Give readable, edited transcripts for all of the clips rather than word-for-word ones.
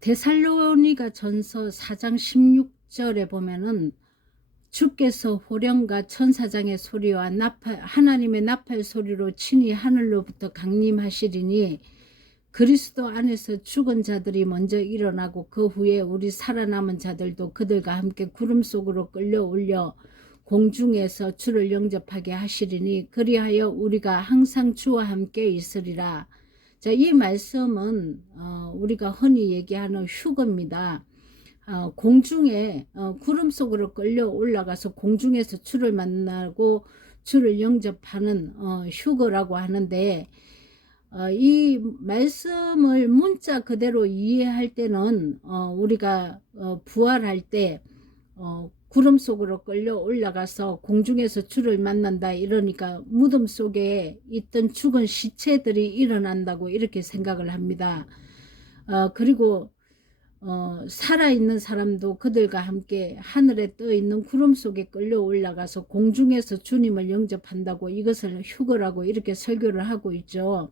데살로니가 전서 4장 16절에 보면은 주께서 호령과 천사장의 소리와 하나님의 나팔 소리로 친히 하늘로부터 강림하시리니 그리스도 안에서 죽은 자들이 먼저 일어나고 그 후에 우리 살아남은 자들도 그들과 함께 구름 속으로 끌려올려 공중에서 주를 영접하게 하시리니 그리하여 우리가 항상 주와 함께 있으리라. 자, 이 말씀은 우리가 흔히 얘기하는 휴거입니다. 공중에 구름 속으로 끌려 올라가서 공중에서 주를 만나고 주를 영접하는 휴거라고 하는데, 이 말씀을 문자 그대로 이해할 때는 우리가 부활할 때 구름 속으로 끌려 올라가서 공중에서 주를 만난다 이러니까 무덤 속에 있던 죽은 시체들이 일어난다고 이렇게 생각을 합니다. 그리고 살아있는 사람도 그들과 함께 하늘에 떠있는 구름 속에 끌려 올라가서 공중에서 주님을 영접한다고 이것을 휴거라고 이렇게 설교를 하고 있죠.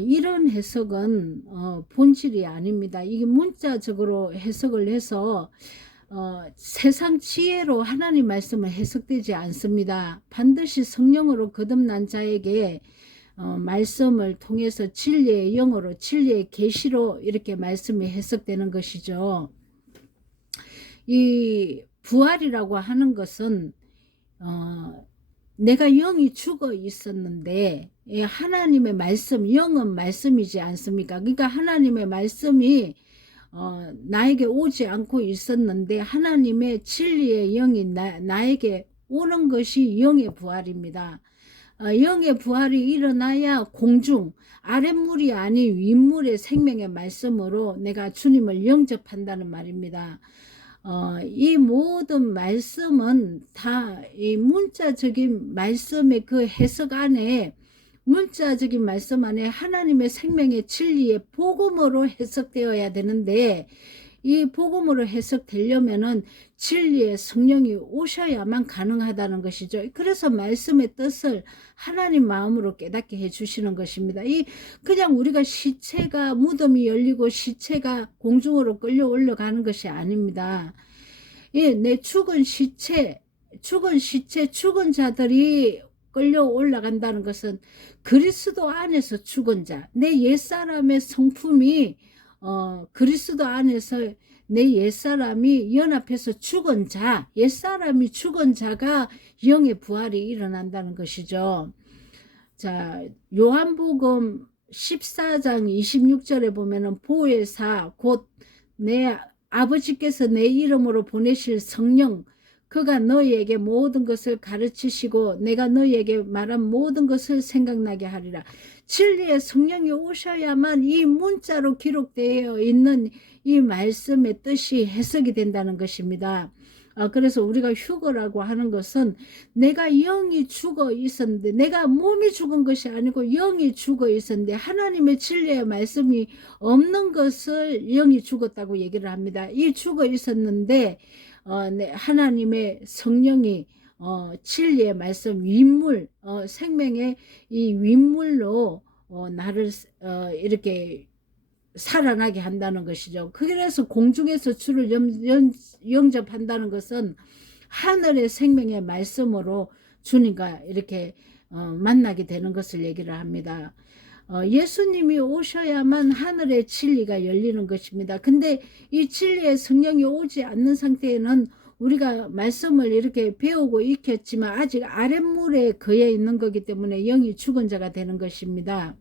이런 해석은 본질이 아닙니다. 이게 문자적으로 해석을 해서 세상 지혜로 하나님 말씀을 해석되지 않습니다. 반드시 성령으로 거듭난 자에게 말씀을 통해서 진리의 영어로 진리의 계시로 이렇게 말씀이 해석되는 것이죠. 이 부활이라고 하는 것은 내가 영이 죽어 있었는데 하나님의 말씀, 영은 말씀이지 않습니까? 그러니까 하나님의 말씀이 나에게 오지 않고 있었는데 하나님의 진리의 영이 나에게 오는 것이 영의 부활입니다. 영의 부활이 일어나야 공중, 아랫물이 아닌 윗물의 생명의 말씀으로 내가 주님을 영접한다는 말입니다. 이 모든 말씀은 다 이 문자적인 말씀의 그 해석 안에, 문자적인 말씀 안에 하나님의 생명의 진리의 복음으로 해석되어야 되는데, 이 복음으로 해석되려면은 진리의 성령이 오셔야만 가능하다는 것이죠. 그래서 말씀의 뜻을 하나님 마음으로 깨닫게 해주시는 것입니다. 그냥 우리가 시체가, 무덤이 열리고 시체가 공중으로 끌려 올라가는 것이 아닙니다. 내 죽은 시체, 죽은 자들이 끌려 올라간다는 것은 그리스도 안에서 죽은 자, 내 옛사람의 성품이 그리스도 안에서 내 옛사람이 연합해서 죽은 자, 옛사람이 죽은 자가 영의 부활이 일어난다는 것이죠. 자, 요한복음 14장 26절에 보면은 보혜사 곧 내 아버지께서 내 이름으로 보내실 성령, 그가 너희에게 모든 것을 가르치시고 내가 너희에게 말한 모든 것을 생각나게 하리라. 진리의 성령이 오셔야만 이 문자로 기록되어 있는 이 말씀의 뜻이 해석이 된다는 것입니다. 그래서 우리가 휴거라고 하는 것은 내가 영이 죽어 있었는데, 내가 몸이 죽은 것이 아니고 영이 죽어 있었는데 하나님의 진리의 말씀이 없는 것을 영이 죽었다고 얘기를 합니다. 이 죽어 있었는데 하나님의 성령이 진리의 말씀, 윗물, 생명의 이 윗물로 나를 이렇게 살아나게 한다는 것이죠. 그래서 공중에서 주를 영접한다는 것은 하늘의 생명의 말씀으로 주님과 이렇게 만나게 되는 것을 얘기를 합니다. 예수님이 오셔야만 하늘의 진리가 열리는 것입니다. 근데 이 진리의 성령이 오지 않는 상태에는 우리가 말씀을 이렇게 배우고 익혔지만 아직 아랫물에 거해 있는 거기 때문에 영이 죽은 자가 되는 것입니다.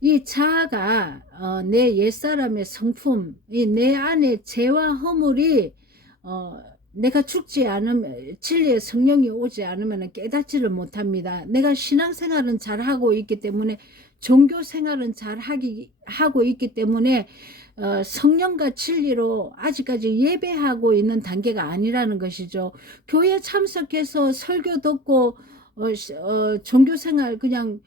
이 자아가 내 옛사람의 성품, 내 안에 죄와 허물이 내가 죽지 않으면, 진리의 성령이 오지 않으면 깨닫지를 못합니다. 내가 신앙생활은 잘하고 있기 때문에, 종교생활은 하고 있기 때문에 성령과 진리로 아직까지 예배하고 있는 단계가 아니라는 것이죠. 교회 참석해서 설교 듣고 종교생활 그냥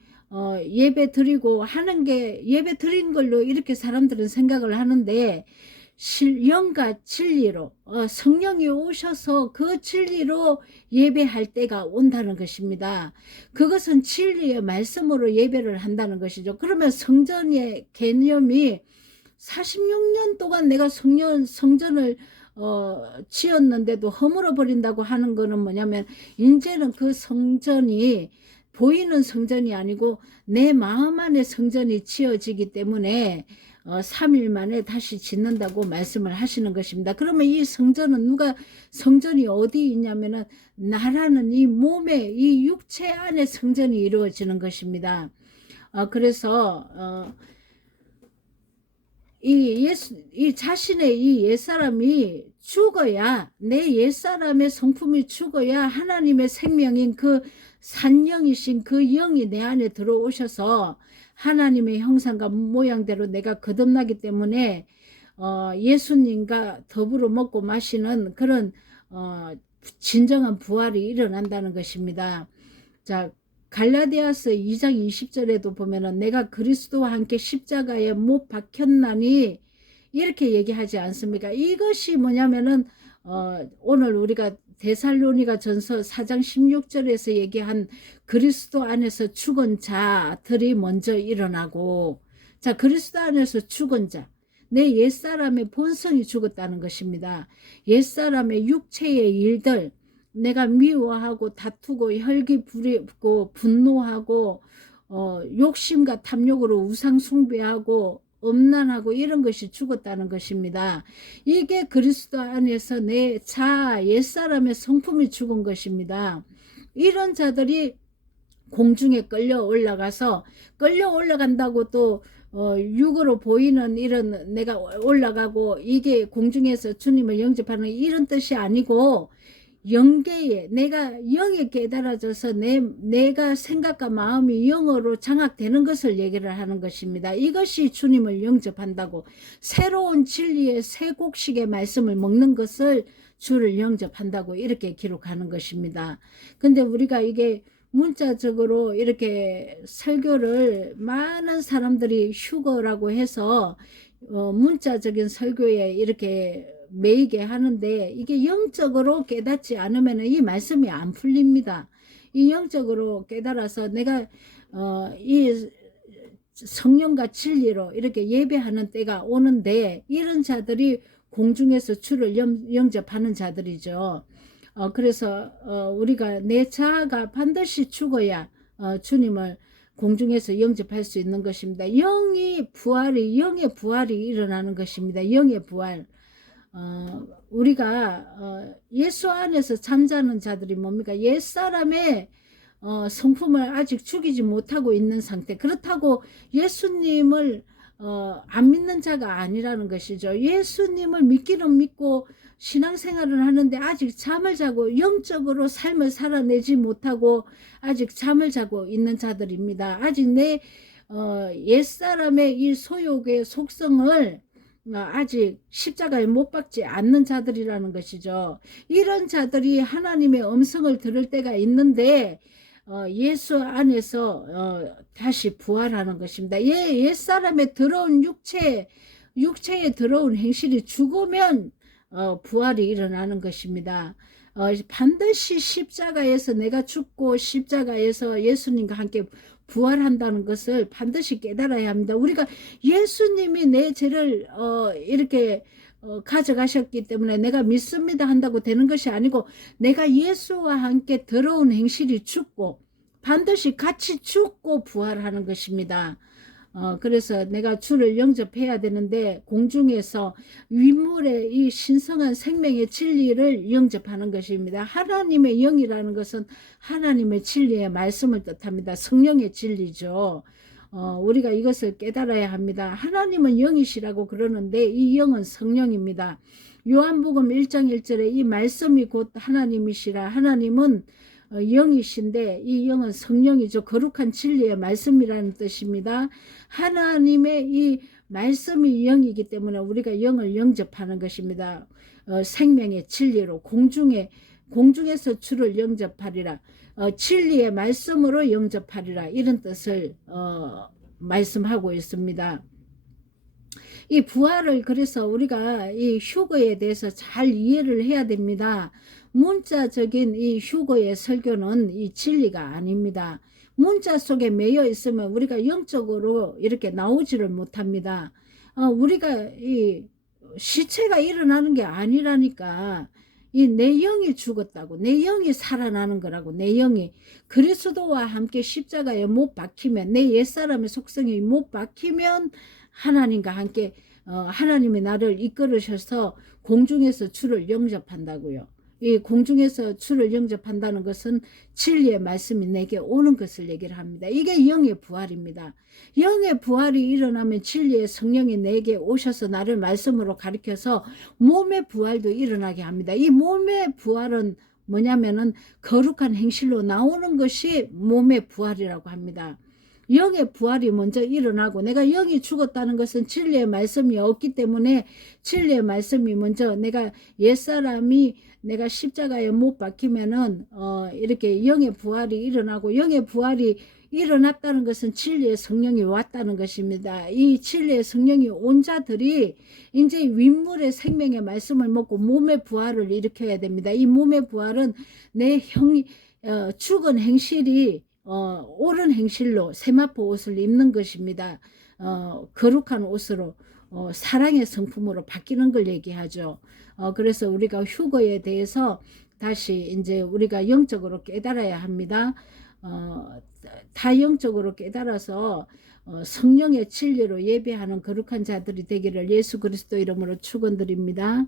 예배 드리고 하는 게 예배 드린 걸로 이렇게 사람들은 생각을 하는데, 영과 진리로 성령이 오셔서 그 진리로 예배할 때가 온다는 것입니다. 그것은 진리의 말씀으로 예배를 한다는 것이죠. 그러면 성전의 개념이 46년 동안 내가 성전을 지었는데도 허물어 버린다고 하는 거는 뭐냐면, 이제는 그 성전이 보이는 성전이 아니고 내 마음 안에 성전이 지어지기 때문에 3일 만에 다시 짓는다고 말씀을 하시는 것입니다. 그러면 이 성전은 성전이 어디 있냐면은 나라는 이 몸의 이 육체 안에 성전이 이루어지는 것입니다. 그래서 이 자신의 이 옛사람이 죽어야, 내 옛사람의 성품이 죽어야 하나님의 생명인 그 산영이신 그 영이 내 안에 들어오셔서 하나님의 형상과 모양대로 내가 거듭나기 때문에 예수님과 더불어 먹고 마시는 그런 진정한 부활이 일어난다는 것입니다. 자, 갈라디아서 2장 20절에도 보면은 내가 그리스도와 함께 십자가에 못 박혔나니 이렇게 얘기하지 않습니까? 이것이 뭐냐면은 오늘 우리가 데살로니가 전서 4장 16절에서 얘기한 그리스도 안에서 죽은 자들이 먼저 일어나고, 자, 그리스도 안에서 죽은 자, 내 옛사람의 본성이 죽었다는 것입니다. 옛사람의 육체의 일들, 내가 미워하고 다투고 혈기 부리고 분노하고 욕심과 탐욕으로 우상 숭배하고 엄난하고 이런 것이 죽었다는 것입니다. 이게 그리스도 안에서 내 옛사람의 성품이 죽은 것입니다. 이런 자들이 공중에 끌려 올라간다고 또 육으로 보이는 이런 내가 올라가고 이게 공중에서 주님을 영접하는 이런 뜻이 아니고, 영계에 내가 영에 깨달아져서 내가 생각과 마음이 영으로 장악되는 것을 얘기를 하는 것입니다. 이것이 주님을 영접한다고, 새로운 진리의 새 곡식의 말씀을 먹는 것을 주를 영접한다고 이렇게 기록하는 것입니다. 근데 우리가 이게 문자적으로 이렇게 설교를 많은 사람들이 휴거라고 해서 문자적인 설교에 이렇게 매이게 하는데, 이게 영적으로 깨닫지 않으면 이 말씀이 안 풀립니다. 이 영적으로 깨달아서 내가 이 성령과 진리로 이렇게 예배하는 때가 오는데, 이런 자들이 공중에서 주를 영접하는 자들이죠. 그래서 우리가 내 자아가 반드시 죽어야 주님을 공중에서 영접할 수 있는 것입니다. 영의 부활이 일어나는 것입니다. 영의 부활. 우리가 예수 안에서 잠자는 자들이 뭡니까? 옛사람의 성품을 아직 죽이지 못하고 있는 상태. 그렇다고 예수님을 안 믿는 자가 아니라는 것이죠. 예수님을 믿기는 믿고 신앙생활을 하는데 아직 잠을 자고 영적으로 삶을 살아내지 못하고 아직 잠을 자고 있는 자들입니다. 아직 내 옛사람의 이 소욕의 속성을 아직 십자가에 못 박지 않는 자들이라는 것이죠. 이런 자들이 하나님의 음성을 들을 때가 있는데 예수 안에서 다시 부활하는 것입니다. 옛사람의 더러운 육체에 더러운 행실이 죽으면 부활이 일어나는 것입니다. 반드시 십자가에서 내가 죽고 십자가에서 예수님과 함께 부활한다는 것을 반드시 깨달아야 합니다. 우리가 예수님이 내 죄를 이렇게 가져가셨기 때문에 내가 믿습니다 한다고 되는 것이 아니고, 내가 예수와 함께 더러운 행실이 죽고 반드시 같이 죽고 부활하는 것입니다. 그래서 내가 주를 영접해야 되는데 공중에서 위물의 이 신성한 생명의 진리를 영접하는 것입니다. 하나님의 영이라는 것은 하나님의 진리의 말씀을 뜻합니다. 성령의 진리죠. 우리가 이것을 깨달아야 합니다. 하나님은 영이시라고 그러는데 이 영은 성령입니다. 요한복음 1장 1절에 이 말씀이 곧 하나님이시라. 하나님은 영이신데 이 영은 성령이죠. 거룩한 진리의 말씀이라는 뜻입니다. 하나님의 이 말씀이 영이기 때문에 우리가 영을 영접하는 것입니다. 생명의 진리로 공중에서 주를 영접하리라. 진리의 말씀으로 영접하리라. 이런 뜻을 말씀하고 있습니다. 이 부활을 그래서 우리가 이 휴거에 대해서 잘 이해를 해야 됩니다. 문자적인 이 휴거의 설교는 이 진리가 아닙니다. 문자 속에 매여 있으면 우리가 영적으로 이렇게 나오지를 못합니다. 우리가 이 시체가 일어나는 게 아니라니까. 이 내 영이 죽었다고, 내 영이 살아나는 거라고. 내 영이 그리스도와 함께 십자가에 못 박히면, 내 옛사람의 속성이 못 박히면 하나님과 함께 하나님이 나를 이끌으셔서 공중에서 주를 영접한다고요. 이 공중에서 주를 영접한다는 것은 진리의 말씀이 내게 오는 것을 얘기를 합니다. 이게 영의 부활입니다. 영의 부활이 일어나면 진리의 성령이 내게 오셔서 나를 말씀으로 가르쳐서 몸의 부활도 일어나게 합니다. 이 몸의 부활은 뭐냐면은 거룩한 행실로 나오는 것이 몸의 부활이라고 합니다. 영의 부활이 먼저 일어나고, 내가 영이 죽었다는 것은 진리의 말씀이 없기 때문에 진리의 말씀이 먼저, 내가 옛사람이 내가 십자가에 못 박히면은 이렇게 영의 부활이 일어나고, 영의 부활이 일어났다는 것은 진리의 성령이 왔다는 것입니다. 이 진리의 성령이 온 자들이 이제 윗물의 생명의 말씀을 먹고 몸의 부활을 일으켜야 됩니다. 이 몸의 부활은 내 죽은 행실이 옳은 행실로 세마포 옷을 입는 것입니다. 거룩한 옷으로 사랑의 성품으로 바뀌는 걸 얘기하죠. 그래서 우리가 휴거에 대해서 다시 이제 우리가 영적으로 깨달아야 합니다. 다 영적으로 깨달아서 성령의 진리로 예배하는 거룩한 자들이 되기를 예수 그리스도 이름으로 축원드립니다.